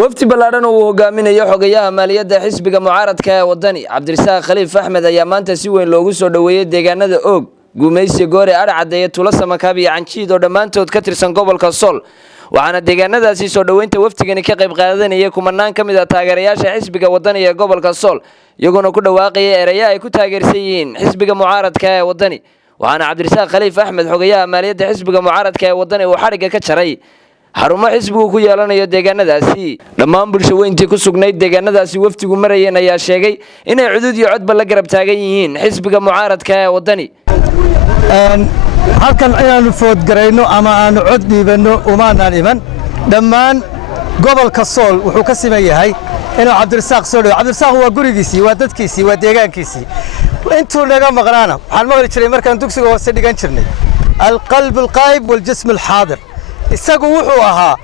wafdi ballaaran oo uu hogaaminayo xogayaha maaliyadda xisbiga mucaaradka ee wadani Cabdirasaaq Khaliif Axmed ayaa maanta si weyn loogu soo dhaweeyay deegaanada Og Gumaysi Goore Arcadeeye Tuulo Samakaab iyo Canjiid oo dhamaantood ka tirsan gobolka Sool waxaana deegaanadaasi soo dhaweynta wafdigani ka qayb qaadanayay kumanaan kamid ah taageerayaasha xisbiga wadani ee gobolka Sool iyagoo ku dhawaaqay ereya ay ku taageersan yihiin xisbiga mucaaradka ee wadani waxaana Cabdirasaaq Khaliif Axmed xogayaha maaliyadda xisbiga mucaaradka ee wadani uu xariga ka jaray xarumo xisbigu ku yeelanayo deegaanadaasi dhammaan bulshooyintii ku sugnayd deegaanadaasi wafdigu marayeen ayaa sheegay inay cudud iyo codba la garab taagan yihiin xisbiga mucaaradka ee wadani halkan inaanu foodgarayno ama aanu cod dhiibano umaanaan iman dhammaan gobolka Sool wuxuu ka siman yahay inuu Cabdirasaaq soo dhawo Cabdirasaaq waa gurigiisii waa dadkiisii waa deegaankiisii intuu naga maqnaana waxaan maqli jiray markaan dugsiga hoose dhigan jirnay alqalb alqaayib waljism alxaadir isagu wuxuu ahaa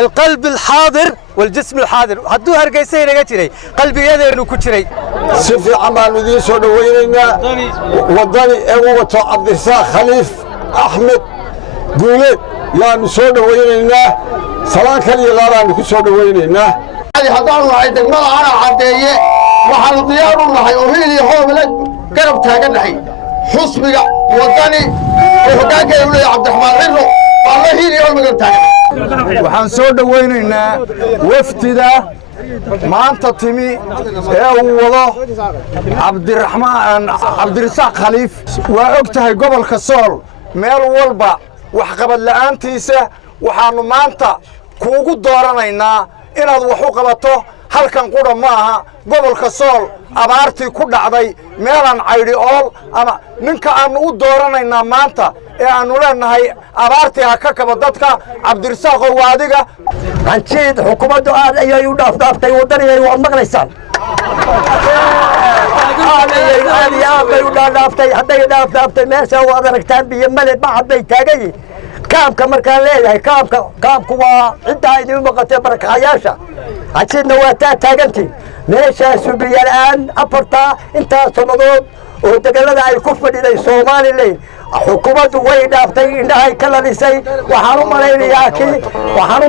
alqalb alxaadir waljism alxaadir hadduu hargeysa inaga jiray qalbiyadeenu ku jiray si fiican baan idiin soo dhawaynaynaa wadani ee uu wato Cabdirasaaq Khaliif Axmed guuleed yaanu soo dhawaynaynaa salaan kaliya laabaan ku soo dhawaynaynaa haddaan nahay degmada Arcadeeye waxaanu diyaar u nahay oo hiil iyo hoob la garab taaganahay xisbiga wadani oo hoggaanka u leeyahay Cabdiraxmaan Cirro والله هي اليوم قلتها waxaan soo dhawaynaynaa wafdida maanta timi ee uu wado Cabdirasaaq Khaliif waa ogtahay gobolka Sool meel walba wax qabad la'aantiisa waxaanu maanta kuugu dooranaynaa inaad wax u qabato halkan qura maaha gobolka Sool abaartii ku dhacday meelan caydi ool ama ninka aan u dooranaynaa maanta ee aanu leenahay abaartii ha ka kaba dadka Cabdirasaaq oo waadiga Canjiid xukuumaddu aad ayay u dhaaftay wadaniga waa maqlaysaan aad bay u dhaaftay hadday dhaaftay meesha waad aragtaan biyo male bacad bay taagay kaamka markaan leeyahay kaamku waa cidda idin maqatay barakacayaasha Canjiidna waa taagantii meeshaas biyo la'aan afarta intaas sanadood oo degalada ay ku fadhiday Soomaaliland xukuumaddu way dhaaftay indhahay ka lalisay waxaan u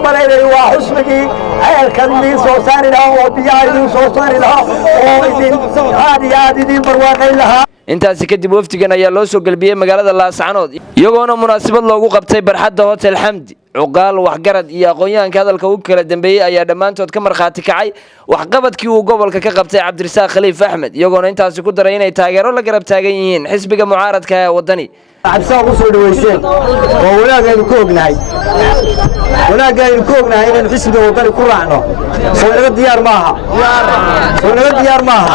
malaynayaa waa xusbigii ceelkan idin soo saari lahaa oo biyaha idin soo saari lahaa oo idin aad idin barwaaqayn lahaa intaasi kadib wafdigan ayaa loo soo galbiyay magaalada Laascaanood iyagoona munaasabad loogu qabtay barxadda Hotel Xamdi cuqaal waxgarad iyo aqoonyahanka hadalka uu kala dambeeyay ayaa dhamaantood ka marxaati kacay waxqabadkii uu gobolka ka qabtay Cabdirasaaq Khaliif Axmed iyagoona intaasi ku daray inay taageero la garab taagan yihiin xisbiga mucaaradka ee wadani Cabdirasaaq u soo dhaweyseen oo wanaagaynu ku ognahay inaan xisbiga wadani ku raacno soo naga diyaar maaha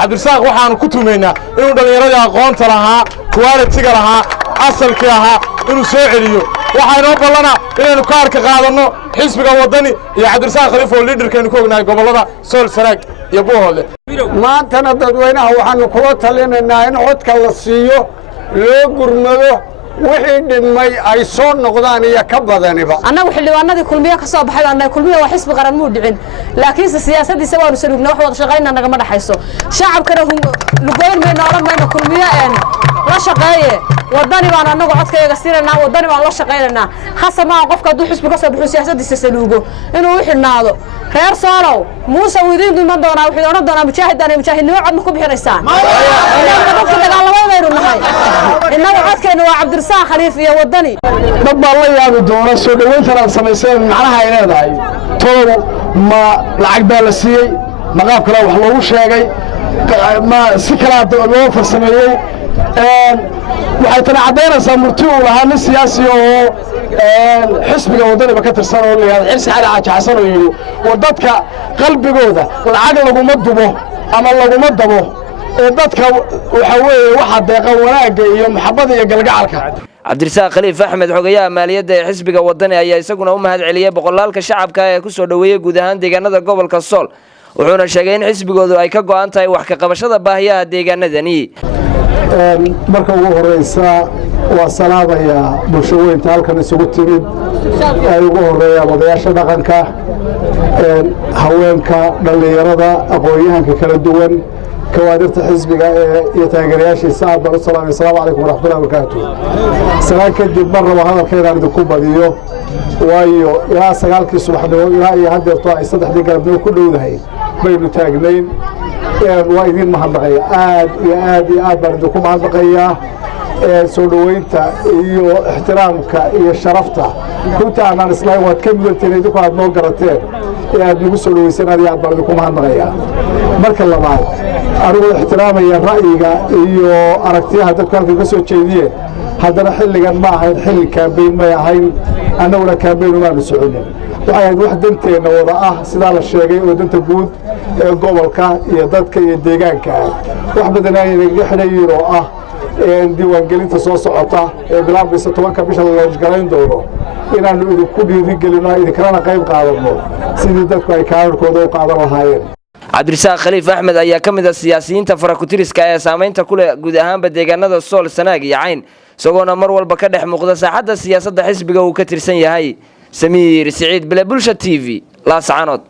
Cabdirasaaq waxaanu ku tuumaynaa inuu dhalinyarada aqoonta lahaa quality-ga lahaa asalkii ahaa inuu soo celiyo waxaanu ballana inaynu kaarka qaadano xisbiga wadani iyo Cabdirasaaq Khaliif oo leaderkeenu ku ognahay gobolada Sool Sanaag iyo Buuhoole maantana dadweynaha waxaanu kula talinaynaa in codka la siiyo loo gurmado wixii dhimay ay soo noqdaan iyo ka badaniba annagu xildhibaanadii kulmiye ka soo baxay annaga kulmiye waa xisbi qaran muu dhicin laakiin siyaasadiisa waanu salugnaa wax wada shaqeynaa nagama dhaxayso shacabkana lugoyn ma noolanayna kulmiye la shaqeeye wadani baan annagu codkayga siinaynaa wadani baan la shaqeynaynaa khasama qofka hadduu xisbi ka soo baxo siyaasadiisa saluugo inuu u xidhnaado reer Soolow Muuse widiin duman doonaa wuxuu oran doonaa mujaahidnimo cod ma ku bixinaysaan innagu codkeena waa Cabdirasaaq Khaliif iyo wadani dad baa la yaabi doona soo dhaweyntan aad samayseen macnaha ay leedahay toodo ma lacag baa la siiyay ma qaab kale wax loogu sheegay ma si kala loo farsameeyay waxay tan cadeynaysaa murti uu lahaa nin siyaasi oo xisbiga wadaniba ka tirsan oo leeyahay Xirsi Cali Xaaji Xasan oo yiri wadadka qalbigooda lacag laguma dubo ama laguma dabo dadka waxa weeye waxa deeqan wanaaga iyo maxabada iyo galgacalka Cabdirasaaq Khaliif Axmed xogayaha maaliyadda ee xisbiga wadani ayaa isaguna u mahad celiyay boqolaalka shacabka ee ku soo dhaweeyay guud ahaan deegaanada gobolka Sool wuxuuna sheegay in xisbigoodu ay ka go'an tahay wax ka qabashada baahiyaha deegaanadani marka ugu horeysa waa salaamaya bulshooyinka halkan isugu timid ay ugu horeeyaan odayaasha dhaqanka haweenka dhalinyarada aqoonyahanka kala duwan كوادرت حزبك يا تاجرياشي سعد بن السلام السلام عليكم ورحمة الله وبركاته سلام كدب مرة وهذا الخير عند كوبا ديو وايو يا سجالك سبحانه يا هذا الطاعة صدق دي قلبنا كله ذهين بين تاجنين وايدين محبقية آد بردكم محبقية سولوينتا iyo ixtiraamka iyo sharafta kunta aan islaa wad ka midanteenay ku aad noo garateen aad nagu soo dhaweysanaad aad baad ku mahadnaqaya marka labaad anigu ixtiraamaya ra'yiga iyo aragtiyaha dadka halka ka soo jeediyeen haddana xilligan ma ahayn xilli campaign ma ahayn annaguna campaign ma soconin waxay ahayd wax danteena wada ah sida la sheegay oo danta guud ee gobolka iyo dadka iyo deegaanka wax badan ay naga xidhayeen oo ah diiwaangelinta soo socota ee bilaabmaysa 10 bisha la galayn doono inaanu idinku dhiirigelino idinkana qayb qaadano sidii dadku ay kaarkooda u qaadan lahaayeen cabdirasaaq khaliif axmed ayaa ka mid ah siyaasiyiinta farakutiriska ee saameynta ku leh guud ahaanba deegaanada Sool Sanaag iyo Cayn isagoona mar walba ka dhex muuqda saaxadda siyaasadda xisbiga uu ka tirsan yahay Samiir Saciid Bile Bulsha TV la saanood